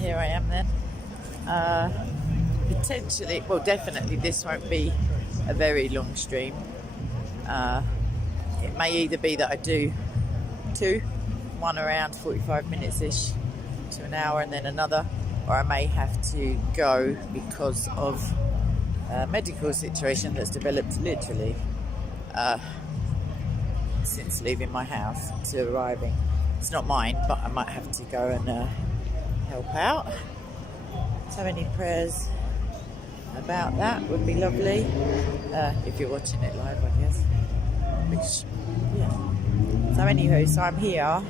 here I am then. Potentially, well, definitely this won't be a very long stream. It may either be that I do one around 45 minutes-ish to an hour and then another, or I may have to go because of a medical situation that's developed literally since leaving my house to arriving. It's not mine, but I might have to go and help out. So any prayers about that would be lovely, if you're watching it live, I guess. Which, yeah. So anywho, so I'm here,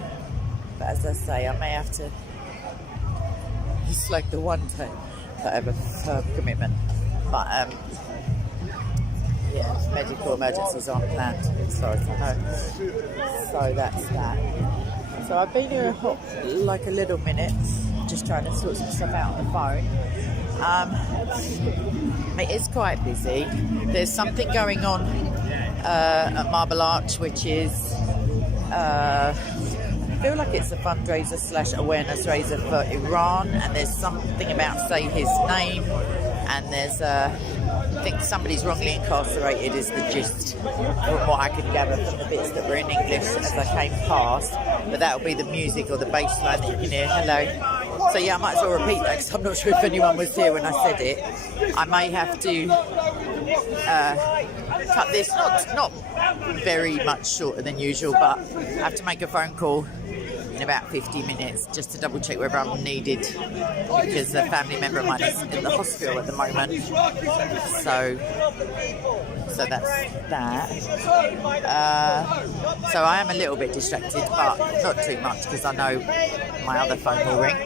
but as I say, I may have to. It's like the one time that I have a firm commitment, but yeah, medical emergencies aren't planned, sorry to know. So that's that. So I've been here like a little minute, just trying to sort some stuff out on the phone. It is quite busy. There's something going on at Marble Arch, which is I feel like it's a fundraiser / awareness raiser for Iran, and there's something about say his name, and there's I think somebody's wrongly incarcerated is the gist from what I could gather from the bits that were in English as I came past, but that'll be the music or the bass line that you can hear. Hello. So yeah, I might as well repeat that because I'm not sure if anyone was here when I said it. I may have to cut this, not very much shorter than usual, but I have to make a phone call in about 50 minutes just to double check whether I'm needed, because a family member of mine is in the hospital at the moment. So that's that. So I am a little bit distracted, but not too much because I know my other phone will ring.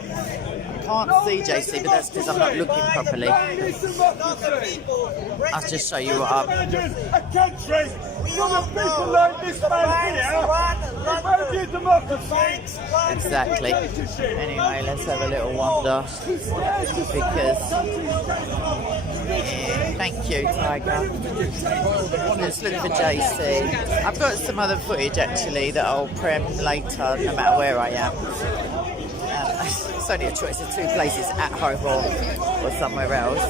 I can't see JC, but that's because I'm not looking properly. I'll just show you what I'm. Exactly. Anyway, let's have a little wander because. Yeah, thank you, Tiger. Let's look for JC. I've got some other footage actually that I'll prem later, no matter where I am. It's only a choice of two places, at home or somewhere else.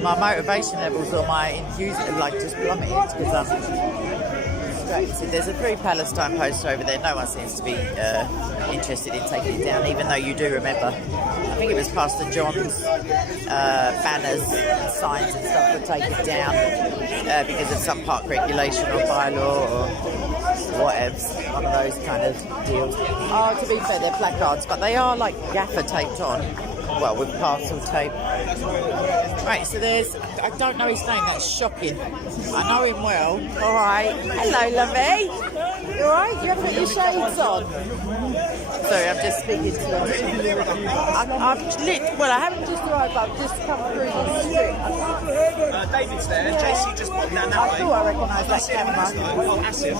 My motivation levels or my enthusiasm just plummeted because I'm distracted. There's a Free Palestine poster over there. No one seems to be interested in taking it down, even though you do remember. I think it was Pastor John's banners, signs and stuff were taken down because of some park regulation or bylaw or whatever, one of those kind of deals. Oh, to be fair, they're placards, but they are like gaffer taped on, well, with parcel tape. Right, so there's, I don't know his name, that's shocking. I know him well. All right. Hello, lovey. You all right? You haven't got your shades on? Sorry, I'm just speaking to him. I haven't just arrived, but I've just come through the street. David's there. JC just popped down that way. I thought I recognised that camera. Massive.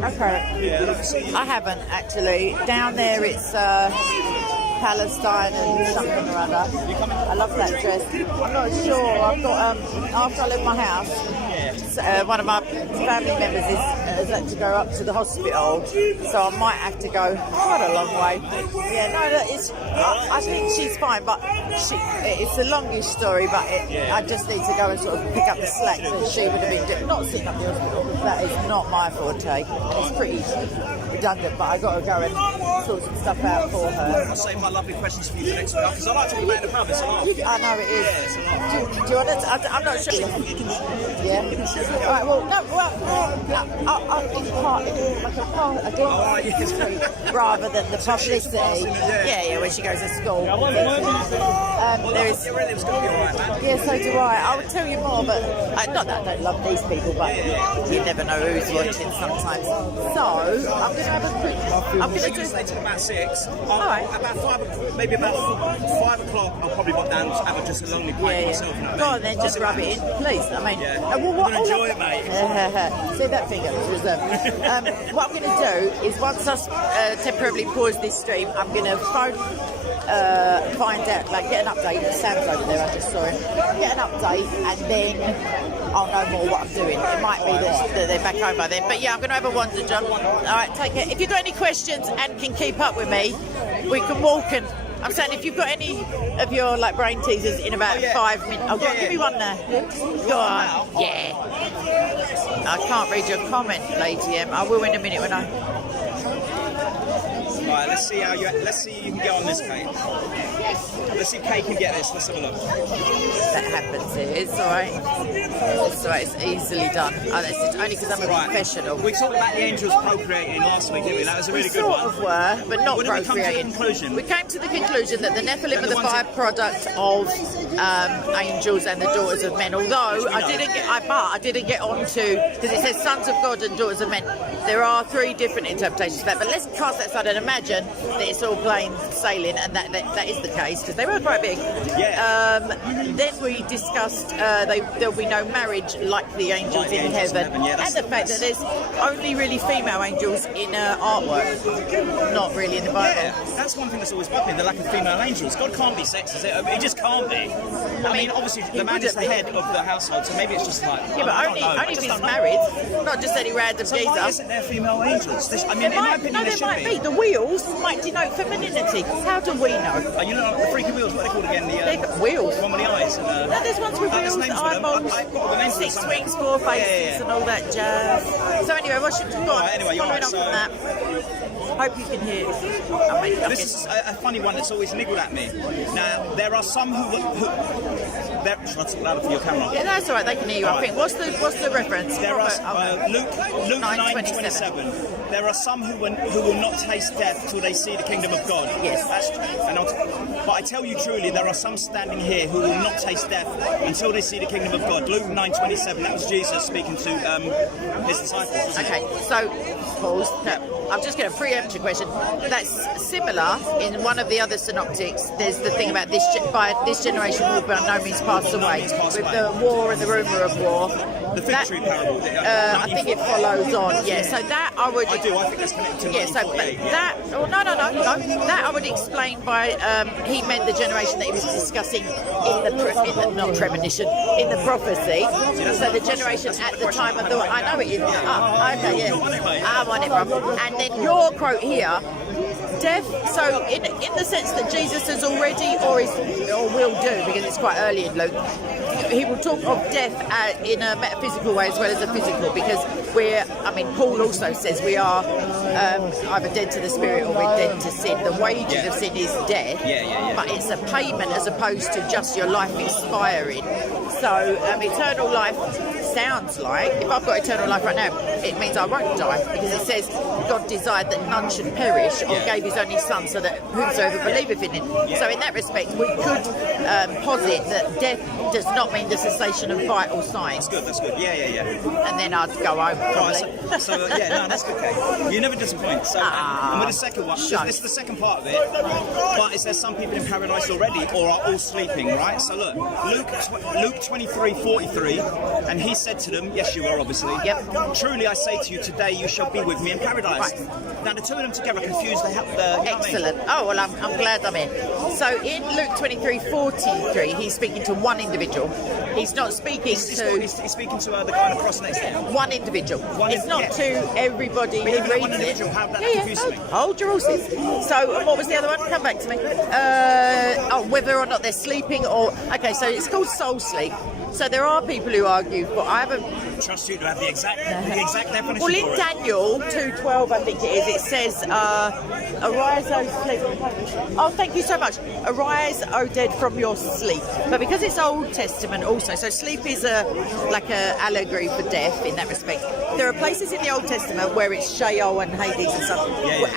Okay. Yeah, I haven't actually. Down there it's Palestine and something or other. I love that dress. I'm not sure. I've got after I left my house, one of my family members has had to go up to the hospital, so I might have to go quite a long way. Yeah, no, I think she's fine, but it's a longish story, but I just need to go and sort of pick up the slack that she would have been doing. Not sitting up the hospital, because that is not my forte. It's pretty redundant, but I got to go and sort some stuff out for her. I'll save my lovely questions for you for next week, because I like to be in the pub. It's a lot. I know it is. Do you want to? I'm not sure. Yeah. All right. Well, no. I'll impart a glance rather than the publicity. Yeah. When she goes to school. There is. Yeah, so do I. I would tell you more, but not that I don't love these people, but you never know who's watching sometimes. So I'm going to have a quick. I'm going to do until about 6. All right. About 5, maybe about 5 o'clock. I'll probably put down to have just a lonely pint myself. You know Go on then, just rub it in, please. I mean, I'm going to enjoy it, mate. See that finger? What I'm going to do is once I temporarily pause this stream, I'm going to phone. Find out, get an update. Sam's over there, I just saw him. Get an update, and then I'll know more what I'm doing. It might be that they're back home by then. But yeah, I'm going to have a wander, John. All right, take care. Yeah, if you've got any questions and can keep up with me, we can walk and. I'm saying if you've got any of your like brain teasers in about 5 minutes, go on, give me one there. Go on, yeah. I can't read your comment, Lady M. I will in a minute when I. Right, let's see you can get on this, Kate. Let's see if Kate can get this. Let's have a look. That happens here. It's all right. It's all right. It's easily done. Oh, that's just only because I'm a professional. We talked about the angels procreating last week, didn't we? That was a really good one. Sort of were, but not What did we come to the procreating. conclusion? We came to the conclusion that the Nephilim And are the the ones byproduct of angels and the daughters of men. Although I didn't get onto because it says sons of God and daughters of men. There are 3 different interpretations of that. But let's cast that aside and imagine that it's all plain sailing, and that is the case because they were quite big. Yeah. Then we discussed there'll be no marriage like the angels Like the in angels in heaven, heaven, yeah, and the fact that there's only really female angels in artwork, not really in the Bible. Yeah, that's one thing that's always bugged me, the lack of female angels. God can't be sexist. It just can't be. I mean, obviously, the man is the head of the household, so maybe it's just like... Yeah, but only if he's married, not just any random So geezer. why isn't there female angels? I mean, in my opinion, there there should might be. The wheels might denote femininity. How do we know? You know, the freaky wheels, what are they called again? They've got wheels. The one with the eyes. And, No, there's ones with there's wheels, names for them. eyeballs, I've got all the names for them 6 somewhere. wings, 4 faces, Yeah. and all that jazz. So anyway, what should we go on? Right, anyway, you're Following right, on from that. Hope you can hear. This is a funny one that's always niggled at me. Now, there are some who should I talk louder for your camera? Yeah, that's all right. They can hear you. I think. What's the reference? There are Robert, Luke 9:27. There are some who will not taste death till they see the kingdom of God. Yes. That's true. But I tell you truly, there are some standing here who will not taste death until they see the kingdom of God. Luke 9:27. That was Jesus speaking to his disciples. Wasn't Okay, it? so pause. No, I'm just going to preempt your question. That's similar in one of the other synoptics. There's the thing about this generation will by no means pass away, with the war and the rumour of war. The fig tree parable. I think it follows on. Yeah, so that I would. I do. I think that's connected to Yeah, so but 1948. that. Oh, no. That I would explain by he meant the generation that he was discussing in the not premonition, in the prophecy. So the generation at the time of the. I know it is. Okay, yeah. I'm on it, Rob. And then your quote here. Death, so in the sense that Jesus has already or will do, because it's quite early in Luke, he will talk of death in a metaphysical way as well as a physical, because Paul also says we are either dead to the spirit or we're dead to sin. The wages of sin is death, but it's a payment as opposed to just your life expiring. So eternal life sounds like, if I've got eternal life right now, it means I won't die, because it says God desired that none should perish, or gave his only son so that whosoever believeth in him. So in that respect, we could posit that death does not mean the cessation of vital signs. That's good. Yeah. And then I'd go home probably. Right, so that's good, Kate. You never disappoint. So, and with the second one, this is the second part of it. But is there some people in paradise already, or are all sleeping? Right. So look, Luke 23:43, and he said to them, "Yes, you are obviously. Yep. Truly, I say to you, today you shall be with me in paradise." Right. Now the two of them together confuse the. Excellent. Oh, well, I'm glad I'm in. So in Luke 23:43, he's speaking to one individual. He's not speaking He's speaking to the guy on the cross next to him. one individual. It's not to everybody who even reads one it. individual, how that confuses me. Hold your horses. So, and what was the other one? Come back to me. Whether or not they're sleeping or... Okay, so it's called soul sleep. So there are people who argue, but I haven't... Trust you to have the exact definition. Well, in for it. Daniel 2:12, I think it is, it says, "Arise, O sleep." Oh, thank you so much. "Arise, O dead, from your sleep." But because it's Old Testament also, so sleep is like a allegory for death in that respect. There are places in the Old Testament where it's Sheol and Hades and stuff,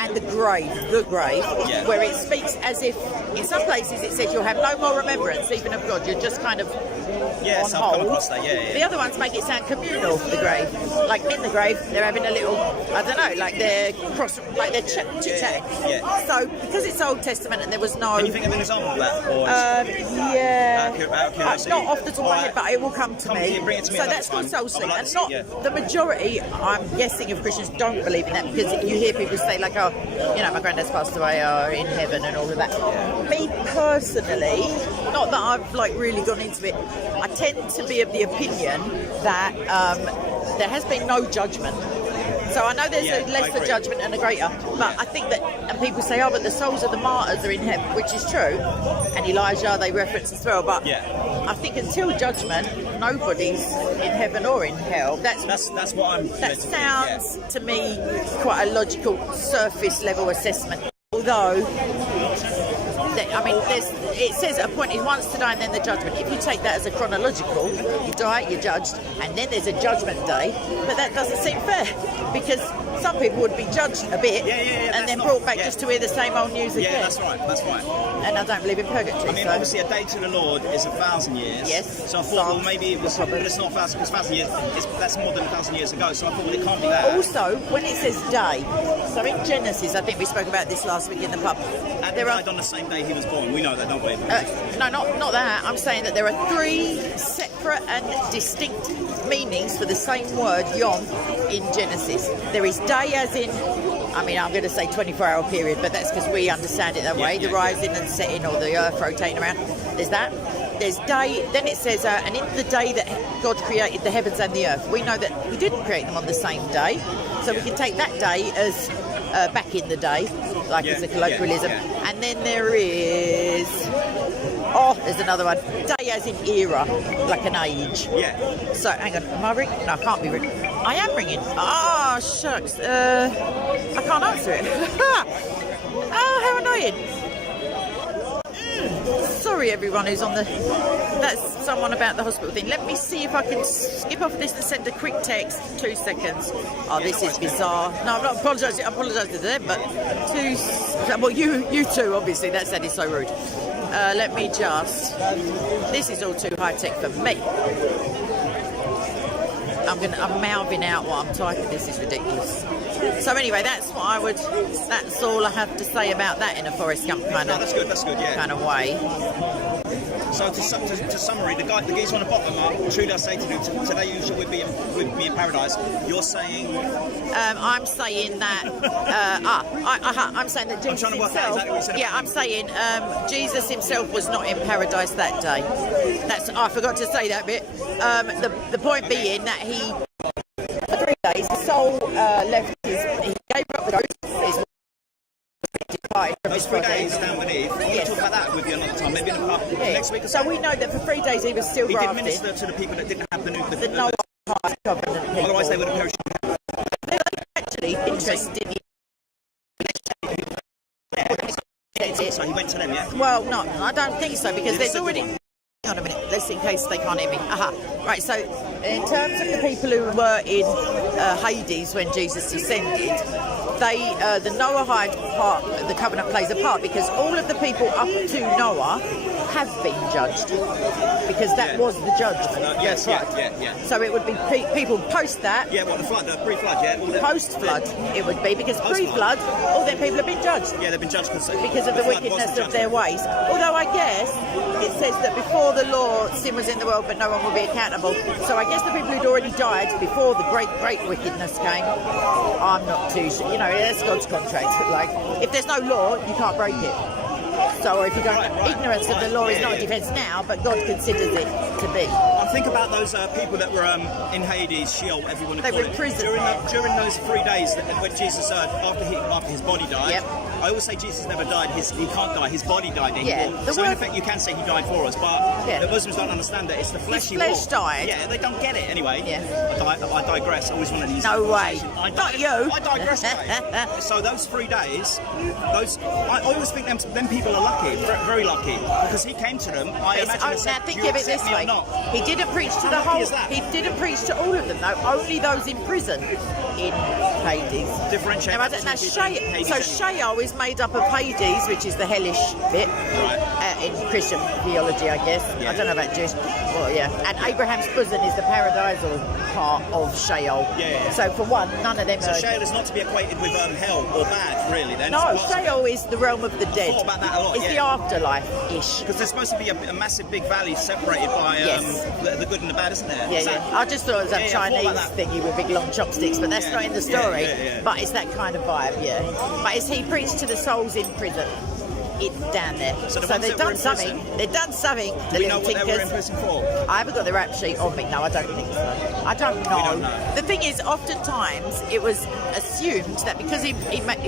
and the grave, where it speaks as if, in some places it says you'll have no more remembrance even of God. You're just kind of on so I've come hold. across that, The other ones make it sound communal, the grave. Like in the grave, they're having a little, I don't know, like they're chit-chatting. So, because it's Old Testament and there was no... Can you think of an example of that? Or not off the top of my head, but it will come to me. Bring it to me So another that's called time. soul sleep. I would And like to not see, the majority, I'm guessing, of Christians don't believe in that, because you hear people say like, oh, my granddad's passed away, or in heaven and all of that. Me personally, not that I've like really gone into it, I tend to be of the opinion that there has been no judgment. So I know there's Yeah, a I lesser agree. judgment and a greater, but I think that, and people say, oh, but the souls of the martyrs are in heaven, which is true, and Elijah they reference as well, but Yeah. I think until judgment, nobody's in heaven or in hell. That's what I'm. that led to think, sounds to me quite a logical surface level assessment. Although, I mean, it says appointed once to die and then the judgment. If you take that as a chronological, you die, you're judged, and then there's a judgment day. But that doesn't seem fair because some people would be judged a bit and then brought back just to hear the same old news again. Yeah, that's right. That's right. And I don't believe in purgatory. I mean, obviously, a day to the Lord is 1,000 years. Yes. So I thought, well, maybe it was, but it's not 1,000 because 1,000 years. That's more than 1,000 years ago. So I thought, well, it can't be that. Also, when it says day, so in Genesis, I think we spoke about this last week in the pub. Adam died on the same day he was born. We know that, don't we? No, not that. I'm saying that there are 3 separate and distinct meanings for the same word, yom, in Genesis. There is day as in, I mean, I'm going to say 24-hour period, but that's because we understand it that way, the rising and setting or the earth rotating around. There's that. There's day, then it says, and in the day that God created the heavens and the earth. We know that he didn't create them on the same day, so we can take that day as back in the day, like it's a colloquialism. And then there is, there's another one, day as in era, like an age. Yeah. So, hang on, am I ringing? No, I can't be ringing. I am ringing. Oh, shucks. I can't answer it. Oh, how annoying. Sorry, everyone who's on the... That's someone about the hospital thing. Let me see if I can skip off this and send a quick text. 2 seconds. Oh, this is bizarre. No, I'm not apologising. I apologise to them, but well, you too, obviously. That sounded so rude. Let me just... This is all too high-tech for me. I'm mouthing out what I'm typing. This is ridiculous. So anyway, that's all I have to say about that in a Forrest Gump kind of. That's good. Yeah. Kind of way. So to summary, the geezer on the bottom are, truly I say to you, today you shall with me in paradise. You're saying? I'm saying that. I'm saying that Jesus I'm trying to work himself. out exactly what you said. Yeah, I'm saying Jesus himself was not in paradise that day. I forgot to say that bit. The point being that he, for 3 days, his soul left he gave up the ghost. His departed from Those his 3 body. days down with Eve. We'll talk about that with you another time, maybe in the pub next week or So so. we know that for 3 days he was still He did grafted. minister to the people that didn't have the Noah covenant people. otherwise they would have perished. They're actually interested in So he went to them, yeah? Well, no, I don't think so because there's already. Hang on a minute, let's in case they can't hear me. Right, so in terms of the people who were in Hades when Jesus descended, the Noahide part, the covenant plays a part because all of the people up to Noah have been judged because that was the judgment. Yes, right. yeah. So it would be people post that. Yeah, well, the pre-flood, yeah. Post-flood, it would be because pre-flood, all them people have been judged. Yeah, they've been judged because of the wickedness of their ways. Although I guess it says that before the law, sin was in the world, but no one will be accountable. So I guess the people who'd already died before the great wickedness came, I'm not too sure. You know, that's God's contract. Like, if there's no law, you can't break it. So, or if you don't, ignorance of the law is not a defence now, but God considers it to be. I think about those people that were in Hades, Sheol, whatever you want to They call were in prison. During those 3 days when Jesus, after his body died, Yep. I always say Jesus never died. He can't die. His body died anymore. Yeah, So in effect, you can say he died for us, but the Muslims don't understand that it's the fleshy flesh walk. died. Yeah, they don't get it anyway. Yeah. I digress. I always wanted to use No that way. conversation. Not you. I digress. Mate. So those 3 days, I always think them people are lucky, very lucky, because he came to them. I imagine Now they said, think "Do you of it accept this me or way: not?" he didn't preach to the lucky whole. is that? He didn't preach to all of them, though. Only those in prison in Hades. Differentiate. Now, between people in Hades so anyway. Sheol is made up of Hades, which is the hellish bit in Christian theology, I guess. Yeah. I don't know about Jewish. Well, yeah. And Abraham's bosom is the paradisal part of Sheol. Yeah. So for one, none of them So are. Sheol is not to be equated with hell or bad, really. Then No, Sheol is the realm of the dead. thought about that a lot, It's yeah. the afterlife-ish. because there's supposed to be a massive big valley separated by the good and the bad, isn't there? Yeah, Is that- yeah. I just thought it was a Yeah, I thought Chinese about that. thingy with big long chopsticks, but that's Yeah, not in the yeah, story. yeah. But it's that kind of vibe, yeah. But he preached to the souls in prison down there. So the So ones they've that were done in something. prison- They've done something. The Do we know little what they were in tinkers. prison for? I haven't got the rap sheet on me. No, I don't think so. I don't know. don't know. The thing is, oftentimes it was assumed that because he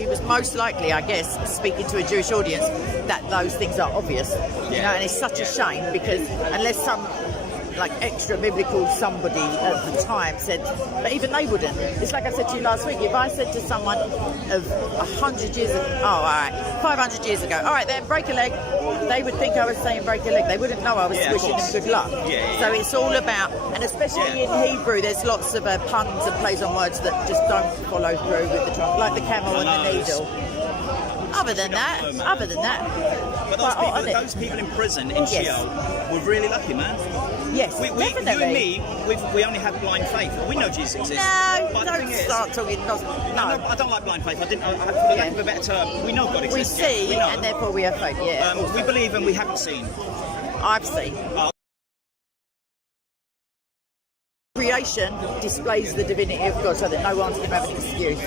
was most likely, I guess, speaking to a Jewish audience, that those things are obvious. You know, and it's such a shame because unless some like extra biblical somebody at the time said, but even they wouldn't. It's like I said to you last week, if I said to someone of 100 years ago, oh, all right, 500 years ago, all right, then break a leg, they would think I was saying break a leg. They wouldn't know I was Yeah, of wishing them course. good luck. Yeah. So it's all about, and especially in Hebrew, there's lots of puns and plays on words that just don't follow through with the trunk, like the camel and the needle. Other than that, But those people in prison in Sheol were really lucky, man. yes, You definitely. and me, we only have blind faith. We know Jesus exists. No, but the don't thing is, start talking nonsense. No. I don't like blind faith. For the lack of a better term, we know God We exists. see, we know. and therefore we have faith. Yeah, We believe and we haven't seen. I've seen. Creation displays the divinity of God so that no one can have an excuse.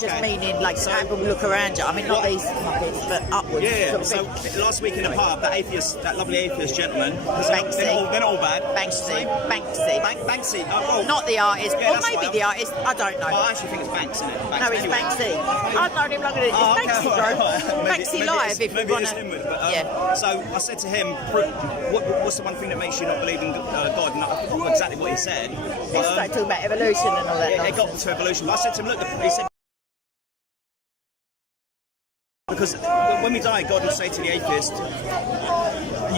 Just meaning, like, have them look around you. I mean, not these muppets, but upwards. Yeah. sort of So thing. last week in the pub, that lovely atheist gentleman, Banksy. they're not all bad. Banksy. Banksy. Oh, Not the artist, Yeah, or that's maybe right. the artist. I don't know. I actually think it's Banks, isn't it? No, it's anyway. Banksy. I've known him longer than it's Banksy, bro. Banksy Live, if you maybe want it's him. to. But, Yeah. So I said to him, what's the one thing that makes you not believe in God? And I forgot exactly what he said. They started talking about evolution and all that It got nonsense. to evolution. But I said to him, look, he said, because when we die, God will say to the atheist,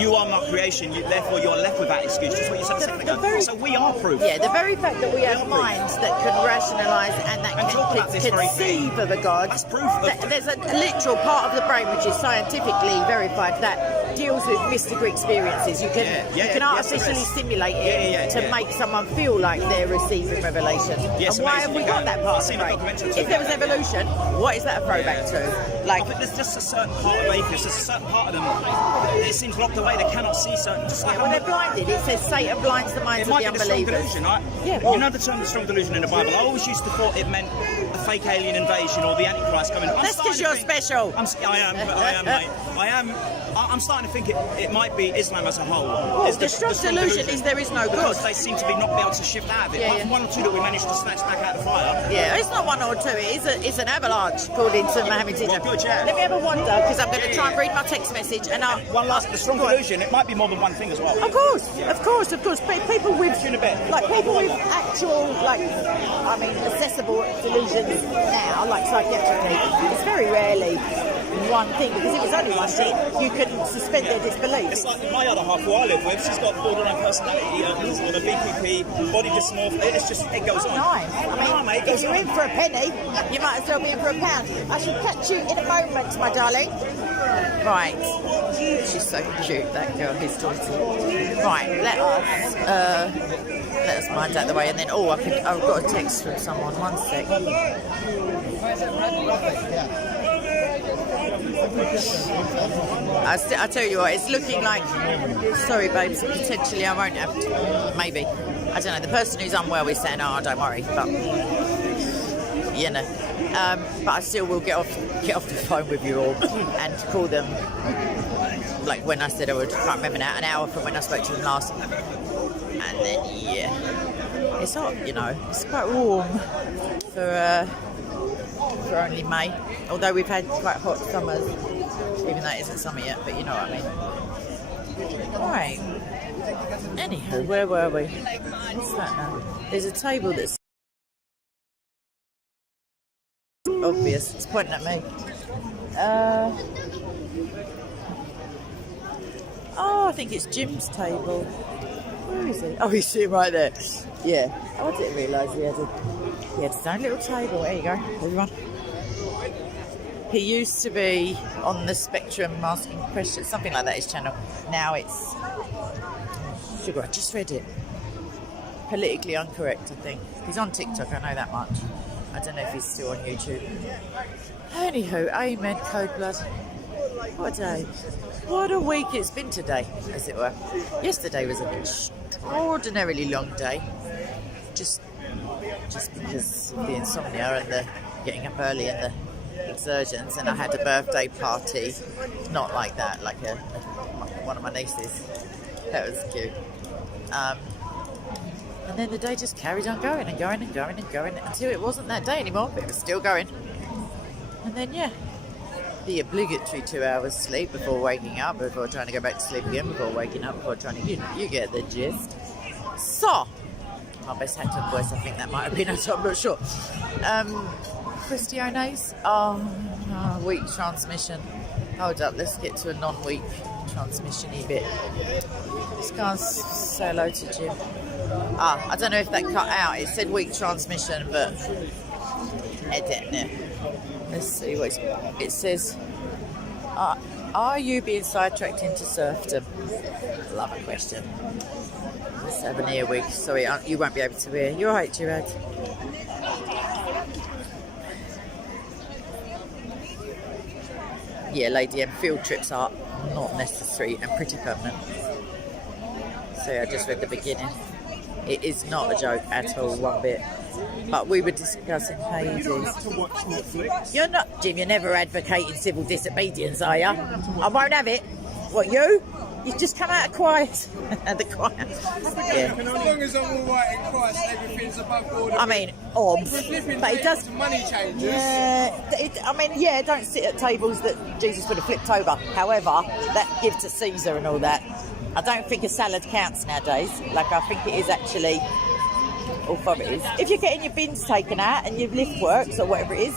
you are my creation, therefore you're left with that excuse. Just what you said a second ago. So we are proof. Yeah, the very fact that we have minds that can rationalise and that And talk about this can very conceive thing. of a God, That's proof of- there's a literal part of the brain which is scientifically verified that deals with mystical experiences. You can yes, there artificially is. stimulate it to make someone feel like they're receiving revelation. Yes, and why have amazing. we got that part I've of the seen a brain? documentary If there was evolution, what is that a throwback to? Like, But there's just a certain part of atheists, there's a certain part of them, it seems locked away, they cannot see certain, just like when they're blinded, it says Satan blinds the minds it of the might be the strong unbelievers. delusion, right? Yeah. You know the term the strong delusion in the Bible? I always used to thought it meant a fake alien invasion or the Antichrist coming. That's because you're special. I am, mate. I'm starting to think it might be Islam as a whole. Well, the strong delusion is there is no God. Because they seem to be not be able to shift out of it. Yeah, yeah. One or two that we managed to snatch back out of the fire. Yeah, it's not one or two. It's an avalanche, according to Mohammed Well, good, yeah. Let me have a wander, because I'm going to try and read my text message. And One last, the strong Go on. delusion, it might be more than one thing as well. Of course. People with In a bit. people with actual, accessible delusions now, like psychiatrically, it's very rarely one thing, because if it's only one thing, you can suspend their disbelief. It's like my other half who I live with, she's got borderline personality, or the BPP, body dysmorphia, it goes on. Nice. I mean, Mate, it if goes you're on. in for a penny, you might as well be in for a pound. I shall catch you in a moment, my darling. Right. She's so cute, that girl, his daughter. Right, let us mind out the way, and then I've got a text from someone. One sec. I tell you what, it's looking like. Sorry, babes. Potentially, I won't have to. Maybe. I don't know. The person who's unwell is saying, "Oh, don't worry," but you know. But I still will get off the phone with you all and call them. Like when I said I would, I can't remember now, an hour from when I spoke to them last. And then it's hot, you know. It's quite warm for only May. Although we've had quite hot summers, even though it isn't summer yet. But you know what I mean. Right. Anywho, where were we? What's that now? There's a table that's obvious. It's pointing at me. I think it's Jim's table. Where is he? Oh, he's sitting right there. Yeah. I didn't realise he had his own little table. There you go, everyone. He used to be on the Spectrum asking questions, something like that, his channel. Now it's sugar. I just read it. Politically incorrect, I think. He's on TikTok, I know that much. I don't know if he's still on YouTube. Anywho, amen, Code Blood. What a day. What a week it's been today, as it were. Yesterday was an extraordinarily long day. Just because of the insomnia and the getting up early and the exertions, and I had a birthday party, not like that, like one of my nieces. That was cute. And then the day just carried on going and going and going and going until it wasn't that day anymore, but it was still going. And then, yeah, the obligatory 2 hours sleep before waking up, before trying to go back to sleep again, before waking up, before trying to, you get the gist. So, my best Hampton voice, I think that might have been it, I'm not sure. Christianes, weak transmission. Hold up, let's get to a non-weak transmission-y bit. Let's go and say hello to Jim. I don't know if that cut out. It said weak transmission, but edit. Let's see what it says. Are you being sidetracked into serfdom? Love a question. Let's have an earwig. Sorry, you won't be able to hear. You're right, Gerard. Yeah, Lady M, field trips are not necessary and pretty permanent. So I just read the beginning. It is not a joke at all, one bit. But we were discussing Hades. You're not, Jim, you're never advocating civil disobedience, are you? I won't have it. What, you? You just come out of quiet. The quiet. Yeah. As long as I'm all right in Christ, everything's above board. I mean, obs. But it does. Money changes. Yeah, don't sit at tables that Jesus would have flipped over. However, that give to Caesar and all that. I don't think a salad counts nowadays. Like, I think it is actually authorities. If you're getting your bins taken out and your lift works or whatever it is,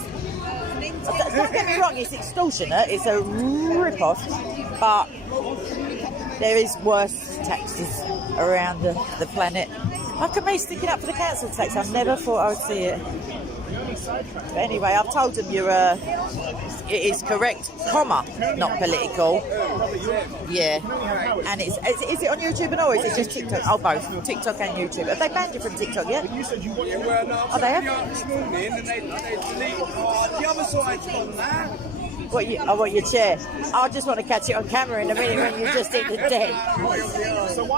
don't get me wrong, it's extortionate, it's a rip-off, but there is worse taxes around the planet. Look at me sticking up for the council tax. I never thought I would see it. But anyway, I've told them it is correct, comma, not political. Yeah. And is it on YouTube and all, or is it just TikTok? Oh, both. TikTok and YouTube. Have they banned you from TikTok yet? Oh, they have? This morning, and they deleted the other side's on that. What, your chair? I just want to catch it on camera in a minute when you just hit the deck.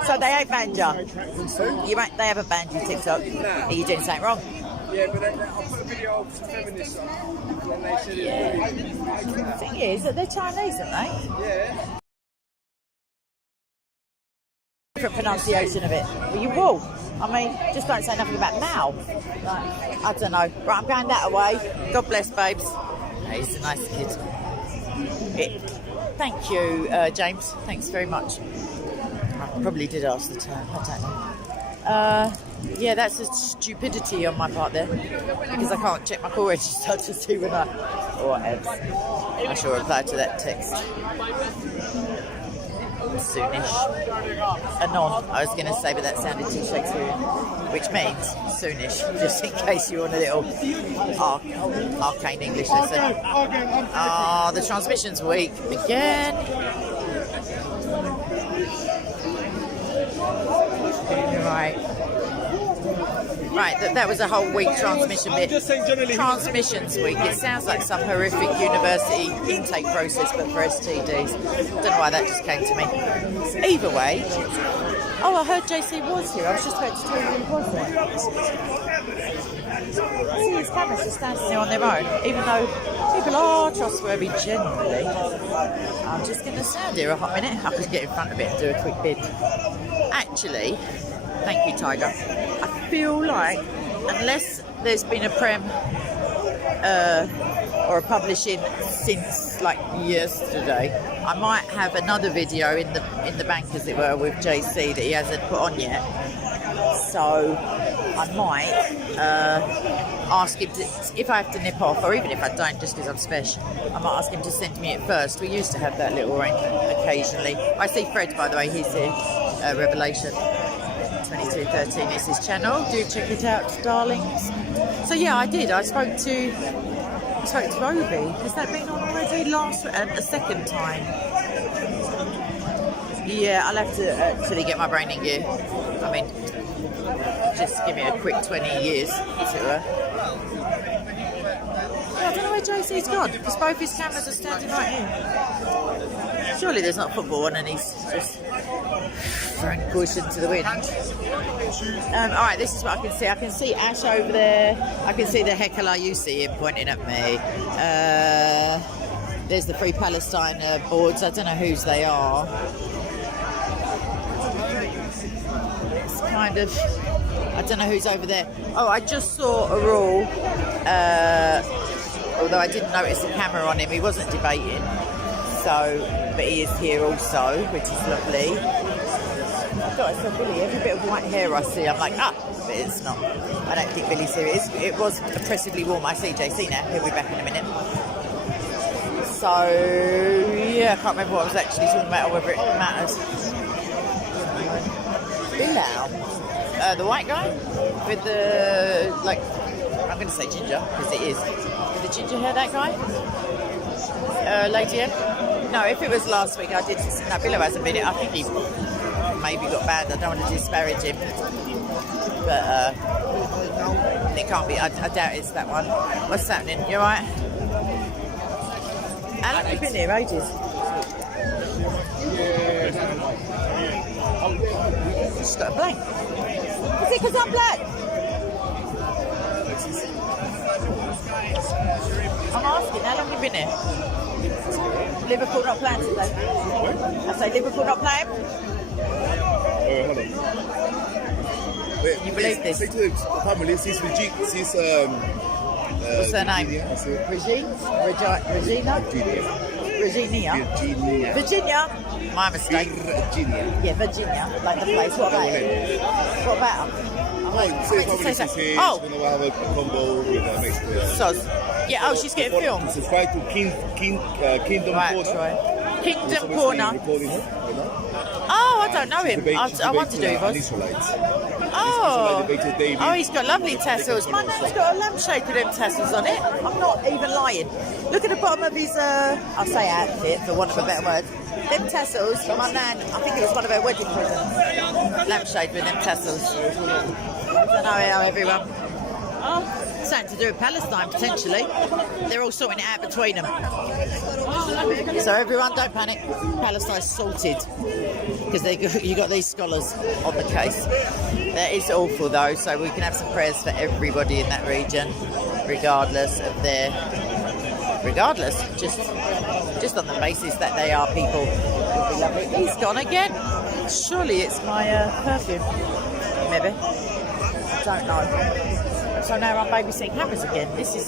So they ain't banned you? They haven't banned you, TikTok? Are you doing something wrong? Yeah, but I put a video of some feminists on, and they said it's The thing is that they're Chinese, aren't they? Yeah. Different pronunciation of it. Well, you will. I mean, just don't say nothing about Mao. Like, I don't know. Right, I'm going that way. God bless, babes. Hey, he's a nice kid. Thank you, James. Thanks very much. I probably did ask the time. I don't know. Yeah, that's a stupidity on my part there, because I can't check my call register to see when I shall reply to that text soonish. Anon, I was going to say, but that sounded too Shakespearean, which means soonish, just in case you want a little arcane English lesson. The transmission's weak again. Right, that was a whole week transmission bit. Transmissions week. It sounds like some horrific university intake process, but for STDs. Don't know why that just came to me. Either way. Oh, I heard JC was here. I was just about to tell you he was there. I see his cameras just standing there on their own, even though people are trustworthy generally. I'm just going to stand here a hot minute. I could get in front of it and do a quick bid. Actually, thank you, Tiger. I feel like, unless there's been a prem or a publishing since like yesterday, I might have another video in the bank, as it were, with JC that he hasn't put on yet. So I might ask him to, if I have to nip off, or even if I don't, just because I'm special, I might ask him to send me it first. We used to have that little arrangement occasionally. I see Fred, by the way, he's here. Revelation 2213 is his channel. Do check it out, darlings. So yeah, I did. I spoke to Roby. Has that been on already? A second time. Yeah, I'll have to actually get my brain in gear. I mean, just give me a quick 20 years, as it were. I don't know where JC Where's he's gone? Because both his cameras are standing right here. Surely there's not football on and he's just throwing caution to the wind. All right, this is what I can see. I can see Ash over there. I can see the heckler you see him pointing at me. There's the Free Palestine boards. I don't know whose they are. It's kind of... I don't know who's over there. Oh, I just saw a rule. Although I didn't notice the camera on him. He wasn't debating. So, but he is here also, which is lovely. I thought I saw Billy. Every bit of white hair I see, I'm like, but it's not. I don't think Billy's here. It was oppressively warm. I see JC now. He'll be back in a minute. So, yeah, I can't remember what I was actually talking about or whether it matters. Bilal, the white guy with the, like, I'm going to say ginger, because it is. With the ginger hair, that guy? Lady M? No, if it was last week, I did. No, Bilal hasn't been it. I think he maybe got banned. I don't want to disparage him. But it can't be. I doubt it's that one. What's happening? You alright? How long have you been here? Ages? She's got a blank. Is it because I'm black? I'm asking, how long have you been here? Liverpool not playing today? I say Liverpool not playing? Hold on. Wait, You believe this? Say to the family, since What's her name? Regina? Regina? Virginia? My mistake. Virginia. Yeah, Virginia, like the place. What about it? What about her? Say family, she's here. Oh, She's going to have a combo with Mexico. Soz. Yeah, oh, she's getting filmed. Subscribe to Kingdom Right, Corner. Troy. Kingdom Somebody's Corner. recording her, Oh, I don't know him. I want to do it. Oh, he's got lovely tassels. My man's got a lampshade with them tassels on it. I'm not even lying. Look at the bottom of his, I'll say outfit for want of a better word. Them tassels, my man, I think it was one of her wedding presents. Lampshade with them tassels. I don't know how everyone. Something to do with Palestine, potentially. They're all sorting it out between them. So everyone, don't panic. Palestine's sorted. Because you got these scholars on the case. That is awful, though, so we can have some prayers for everybody in that region, regardless of their... Regardless, just on the basis that they are people. Would be lovely. He's gone again. Surely it's my perfume. Maybe. I don't know. So now I'm babysitting cameras again. This is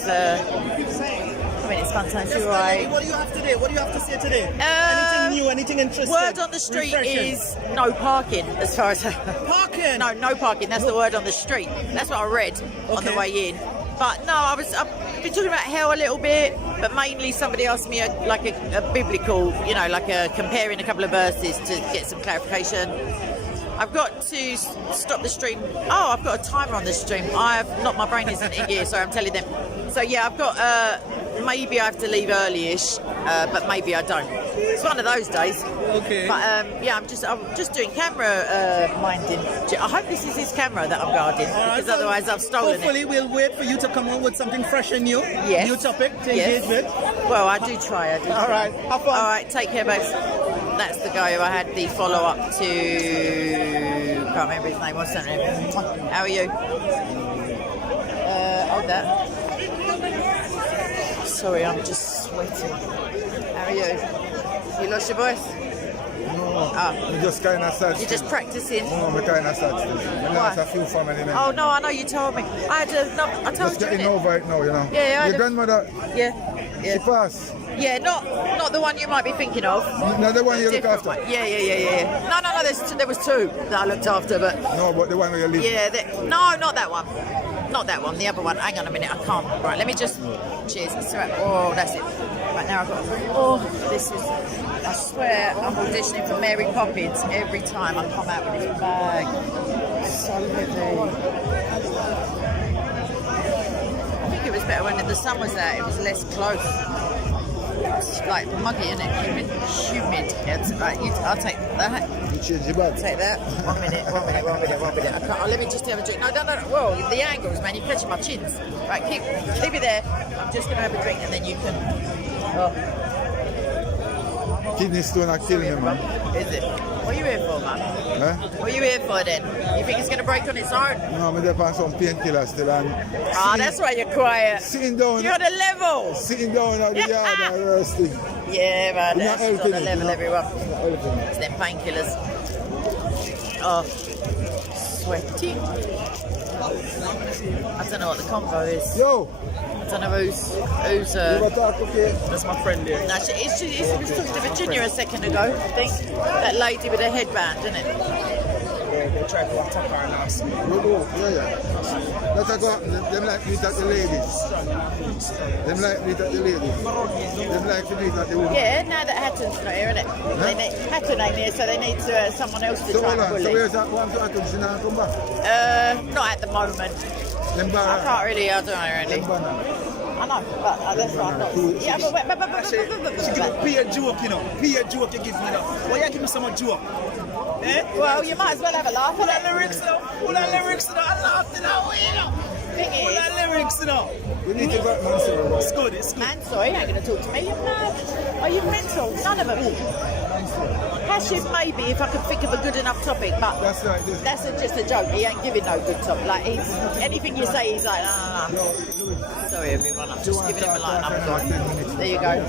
it's fantastic, right? What do you have today? What do you have to say today? Anything new? Anything interesting? Word on the street is no parking, as far as... Parking? No parking. That's the word on the street. That's what I read on the way in. But no, I've been talking about hell a little bit, but mainly somebody asked me a biblical, comparing a couple of verses to get some clarification. I've got to stop the stream. Oh, I've got a timer on this stream. My brain isn't in gear, so I'm telling them. So yeah, I've got, maybe I have to leave early-ish, but maybe I don't. It's one of those days. Okay. But I'm just doing camera minding. I hope this is his camera that I'm guarding, because otherwise I've stolen Hopefully we'll wait for you to come on with something fresh and new. Yes. New topic to engage with. Well, I do try. All right. Have fun. All right, take care, babes. That's the guy who I had the follow-up to... Can't remember his name. What's that name? How are you? Hold that. Sorry, I'm just sweating. How are you? You lost your voice? No, Oh. I'm just kind of sad. You're just practicing? No, I'm kind of sad. I lost a few family members. Oh, no, I know you told me. I told Just you. getting over it now, you know. Yeah, Your grandmother, Yeah. she passed. Yeah, not the one you might be thinking of. Not the one you look Different after. one. Yeah. No. There was two that I looked after, but No, but the one where you live. yeah, no, not that one. Not that one. The other one. Hang on a minute. I can't. Right, let me just. Cheers. It's all right. Oh, that's it. Right now I've got. Oh, this is. I swear I'm auditioning for Mary Poppins every time I come out with this bag. So heavy. I think it was better when the sun was out. It was less close. It's like muggy, isn't it? Humid. Yeah, right, I'll take that. You change your bag. Take that. 1 minute. I can't, let me just have a drink. No. Whoa, the angles, man. You're catching my chins. Right, keep it there. I'm just going to have a drink and then you can... Oh, Kidney stone are killing you, man. is it? What are you here for, man? Eh? What are you here for then? You think it's going to break on its own? No, I'm there on some painkillers still. And That's why you're quiet. sitting down. You're on a level. Sitting down at the yard and roasting. Yeah, man. You're not That's on helping the it, level, you're everyone. not helping it. It's them painkillers. Oh, sweaty. I don't know what the convo is. Yo, I don't know who's you ever talk okay? That's my friend here. no, she was talking to Virginia a second ago, I think. That lady with the headband, isn't it? They tried to attack her last week. You go, yeah. Let's go. Them like meet at the ladies. Them like meet at the ladies. Them like to meet at the women. Yeah, now that Hatton's not here, isn't it? They need, Hatton ain't here, so they need to, someone else to So try hold and on. So bully. where's that one to Atom? She not come back. Not at the moment. Them I bar. can't really, I don't know really. Them banana. I know, but that's why I'm not. Yeah, She give me a joke, you know. Pay a joke you give me now. Why you give me some joke? Eh? well, you might as well have a laugh. Pull that innit? lyrics now. Pull that lyrics now. I laughed it out, you know. Thing Pull is, that lyrics now. We need to back man, sir. It's good, it's good. man, sorry, you ain't going to talk to me. You're mad. Are you mental? None of them. Hashes maybe if I could think of a good enough topic, but That's right. This. that's just a joke. He ain't giving no good topic. Like he's anything you say, he's like, no. Sorry, everyone. I'm just giving him a line. I'm sorry. There you go.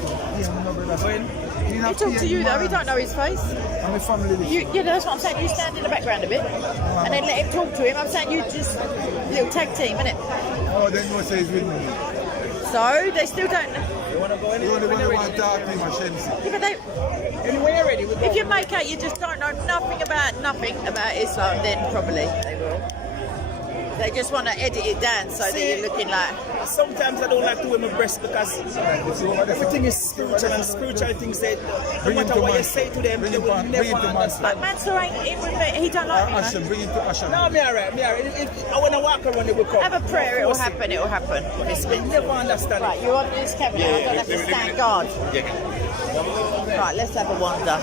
He talk to you though. He don't know his face. I'm a family. Yeah, that's what I'm saying. You stand in the background a bit, and then let him talk to him. I'm saying you just little tag team, innit? Oh, then you say he's with me. So they still don't. You want to go You only want to talk to him, Shensi. Yeah, but they, anyway, you're ready. if you make out you just don't know nothing about Islam, then probably they will. They just want to edit it down so that you're looking like. Sometimes I don't like to wear my breast because everything is spiritual and spiritual things that no matter what you say to them, they will never understand. But Mansour ain't in with me. He don't like me, man. Asham, bring it to Asham. No, me alright. If I want to walk around, they will come. Have a prayer. It will happen. It will happen. They never understand. Right, you're on this camera. I don't have to stand guard. Right, let's have a wander.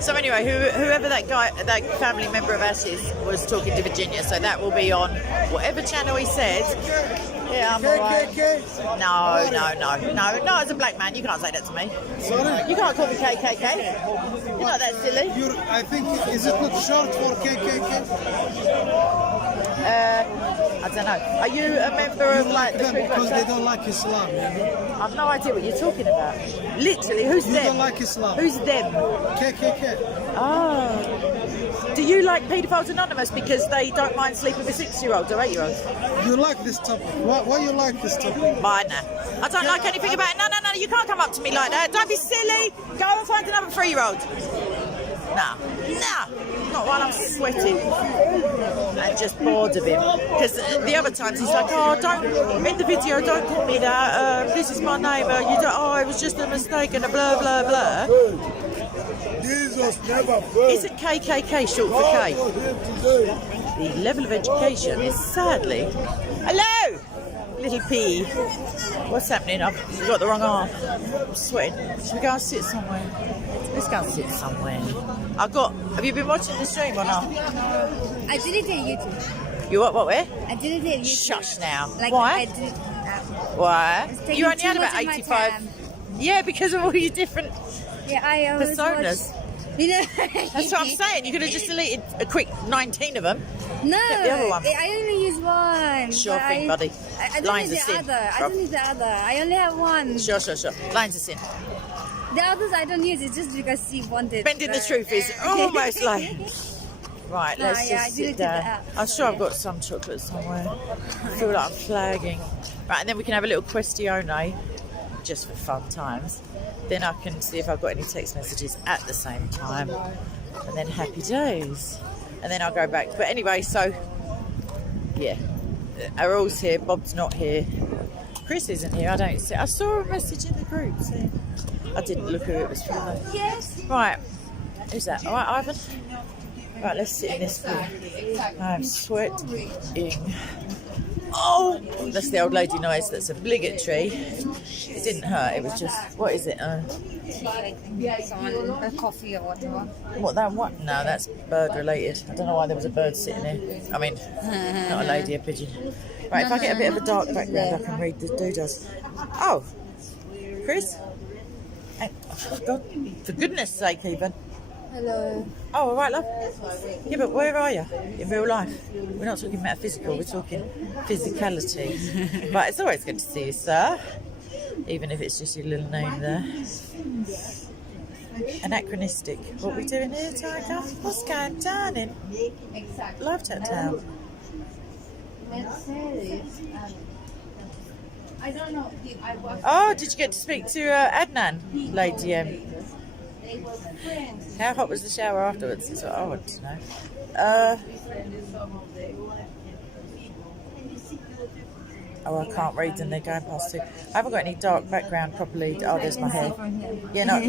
So anyway, whoever that guy, that family member of Ash's was talking to Virginia, so that will be on whatever channel he said. Yeah, I'm alright. No, as a black man, you can't say that to me. Sorry? You can't call me KKK. You're not that silly. I think, is it not short for KKK? I don't know. Are you a member of like the Them Ku because Klux they Klan? don't like Islam, you know? I've no idea what you're talking about. Literally, who's You them? don't like Islam. Who's them? KKK. Oh. Do you like Paedophiles Anonymous because they don't mind sleeping with 6-year-olds or 8-year-olds? You like this topic. Why you like this topic? Mine. I don't like anything about it. No, you can't come up to me like that. Don't be silly. Go and find another 3-year-old. Nah. Not while I'm sweating and just bored of him. Because the other times he's like, oh, don't, in the video, don't call me that. This is my neighbour. You don't, oh, it was just a mistake and a blah, blah, blah. Jesus never failed. Isn't KKK short for K? The level of education is sadly... Hello! Little P. What's happening? I've got the wrong arm. I'm sweating. Should we go and sit somewhere? Let's go and sit somewhere. Have you been watching the stream or not? I did it on YouTube. You what, where? I did it on YouTube. Shush now. Like, Why? I did, Why? it's taking You only too had much about of my 85. time. Yeah, because of all your different Yeah, I always personas. watch, you know. That's what I'm saying. You could have just deleted a quick 19 of them. No, Get the other one. I only use one. Sure but thing, buddy. I don't Lines need of the sin, other. I bro. don't need the other. I only have one. Sure. Lines of sin. The others I don't use. It's just because she wanted. Bending the but- truth is almost like... Right, No, let's yeah, I just sit deleted down. that. I'm sure I've got some chocolate somewhere. I feel like I'm flagging. Right, and then we can have a little questione, just for fun times. Then I can see if I've got any text messages at the same time. And then happy days. And then I'll go back. But anyway, so, yeah. Errol's here, Bob's not here. Chris isn't here, I don't see. I saw a message in the group saying... I didn't look who it was from though. Yes. Right, who's that? All right, Ivan? Right, let's sit in this room. I'm sweating. Oh, that's the old lady noise. That's obligatory. It didn't hurt. It was just, what is it? Someone, a coffee or whatever. What that? What? No, that's bird related. I don't know why there was a bird sitting there. I mean, not a lady, a pigeon. Right, if I get a bit of a dark background, I can read the doodles. Oh, Chris. Oh, God, for goodness sake, even. Hello. Oh, all right, love. Yeah, but where are you in real life? We're not talking metaphysical, we're talking physicality. But it's always good to see you, sir. Even if it's just your little name there. Anachronistic. What are we doing here, Tiger? What's going on in Live Chat Town? Let's say this. I don't know. I was. Oh, did you get to speak to Adnan, Lady M? They were friends. How hot was the shower afterwards? Is what I want to know. Oh, I can't read them. They're going past 2. I haven't got any dark background properly. Oh, there's my hair. Yeah, no,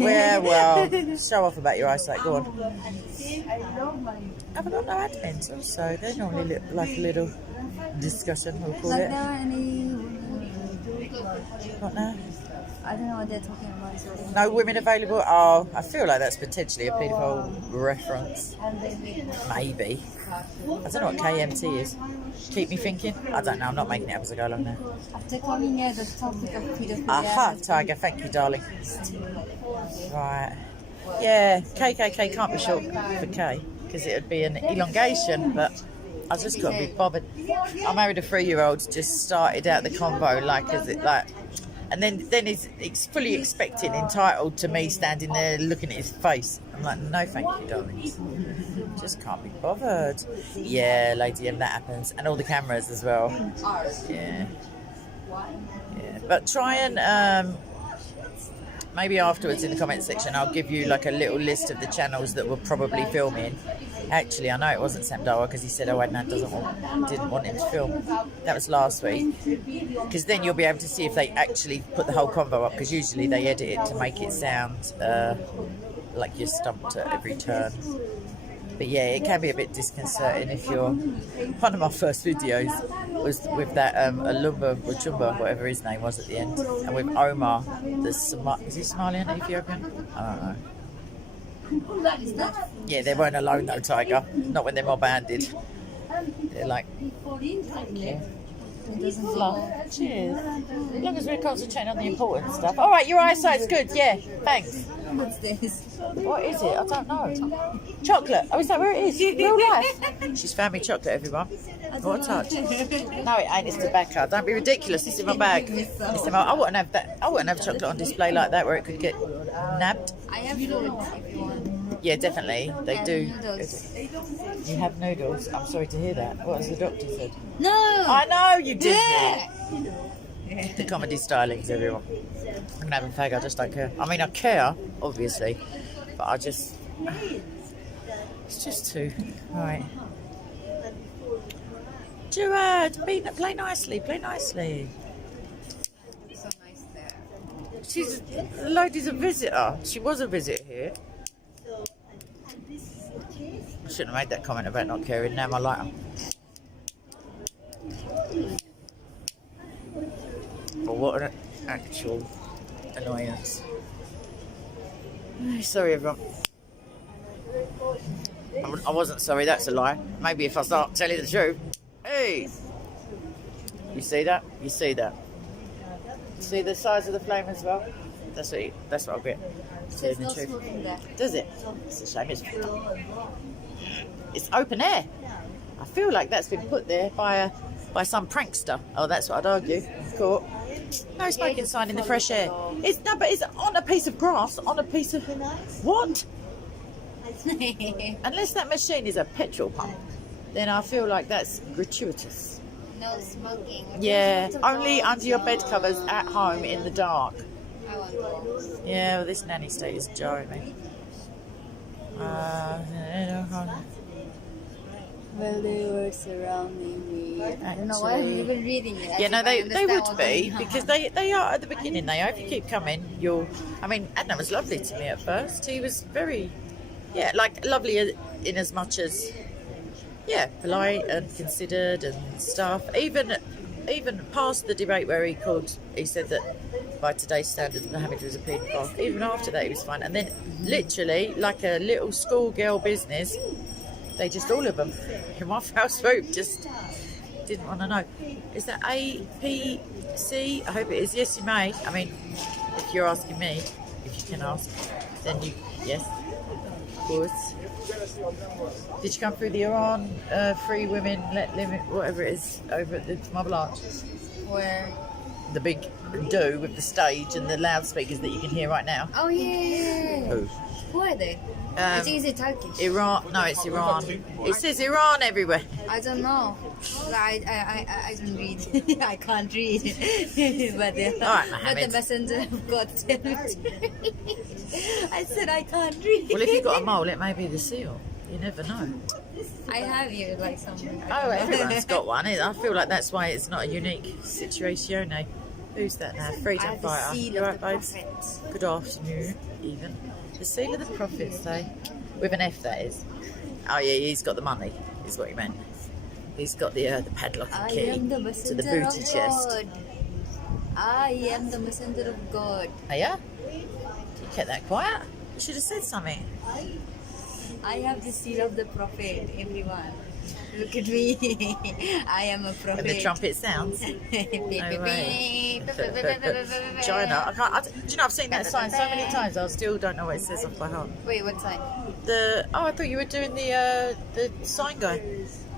well, show off about your eyesight. Go on. I haven't got no admins also. They normally look like a little discussion, we'll call Like it. there are any. What now? I don't know what they're talking about. So No women available? Oh, I feel like that's potentially a paedophile reference. Maybe. I don't know what KMT is. Keep me thinking? I don't know. I'm not making it up as I go along there. after coming here, the topic of pedophilia. Aha, Tiger. Thank you, darling. Right. Yeah, KKK can't be short for K because it would be an elongation, but I just couldn't be bothered. I married a 3-year-old, just started out the convo and then he's fully expecting, entitled to me standing there looking at his face. I'm like, no, thank you, darling. Just can't be bothered. Yeah, Lady M, that happens, and all the cameras as well. Yeah. But try and maybe afterwards in the comment section, I'll give you like a little list of the channels that were probably filming. Actually, I know it wasn't Sam Darwa because he said, oh, Adnan didn't want him to film. That was last week. Because then you'll be able to see if they actually put the whole convo up, because usually they edit it to make it sound like you're stumped at every turn. But yeah, it can be a bit disconcerting if you're... One of my first videos was with that Alumba Wachumba, whatever his name was at the end, and with Omar, is he Somalian, Ethiopian? I don't know. Yeah, they weren't alone though, Tiger. Not when they're mob-handed. They're like, thank you. Fluff. Cheers. As long as we're concentrating on the important stuff. All right, your eyesight's good. Yeah, thanks. What's this? What is it? I don't know. Chocolate. Oh, is that where it is? Real life. She's found me chocolate, everyone. What a touch. No, it ain't. It's tobacco. Don't be ridiculous. It's in my bag. It's in my, I wouldn't have that. I wouldn't have chocolate on display like that where it could get nabbed. I have food if you want. Yeah, definitely. They And do. noodles. You have noodles. I'm sorry to hear that. What has the doctor said? No! I know you did. Yeah. The comedy stylings, everyone. I'm gonna have a fag. I just don't care. I mean, I care, obviously, but I just. It's just too. Right. Gerard, play nicely. Play nicely. So nice there. The lady's a visitor. She was a visitor here. I shouldn't have made that comment about not caring. Now I like her. But what an actual annoyance. Sorry, everyone. I wasn't sorry, that's a lie. Maybe if I start telling the truth. Hey! You see that? You see that? See the size of the flame as well? That's what I'll get. There's Telling no the truth. smoke in there. Does it? It's a shame. It's open air. I feel like that's been put there by some prankster. Oh, that's what I'd argue. Caught. No smoking sign in the fresh air. It's on a piece of grass, on a piece of what? Unless that machine is a petrol pump, then I feel like that's gratuitous. No smoking. Yeah, There's lots of only dogs, under your bed covers at home in the dark. I want dogs. Yeah, well, this nanny state is jarring me. Well, they were surrounding me. I don't know why I'm Actually- even reading it. Yeah, no, I they understand would what's be, going on. because they are at the beginning. They are. If you keep coming, I mean, Adnan was lovely to me at first. He was very, like lovely in as much as, polite and considered and stuff. Even even past the debate where he said that by today's standards Mohammed was a paedophile, even after that he was fine. And then literally like a little schoolgirl business, they just, all of them in one foul swoop, just didn't want to know. Is that APC? I hope it is. Yes, you may. I mean, if you're asking me, if you can ask, then you, yes, of course. Did you come through the Iran Free Women Let Limit, whatever it is, over at the Marble Arch? Where? The big do with the stage and the loudspeakers that you can hear right now. Oh yeah. Who? Who are they? I think it's Turkish. Iran. No, it's Iran. It says Iran everywhere. I don't know. I don't read. I can't read. But the, All right, but the Mohammed. messenger of God tell me. I said I can't read. Well, if you've got a mole, it may be the seal. You never know. I have you like something. Oh, everyone's got one. I feel like that's why it's not a unique situation. Who's that now? I Freedom have the fighter. seal You of right, the babes? prophet. Good afternoon, even. The seal of the prophet, say. With an F, that is. Oh, yeah, he's got the money, is what he meant. He's got the padlock and I key am the to the messenger booty of chest. God. I am the messenger of God. Oh, yeah? You kept that quiet? You should have said something. I have the seal of the prophet, everyone. Look at me. I am a prophet. When the trumpet sounds. No way. China. Do you know, I've seen that sign so many times, I still don't know what it says off by heart. Wait, what sign? I thought you were doing the sign guy.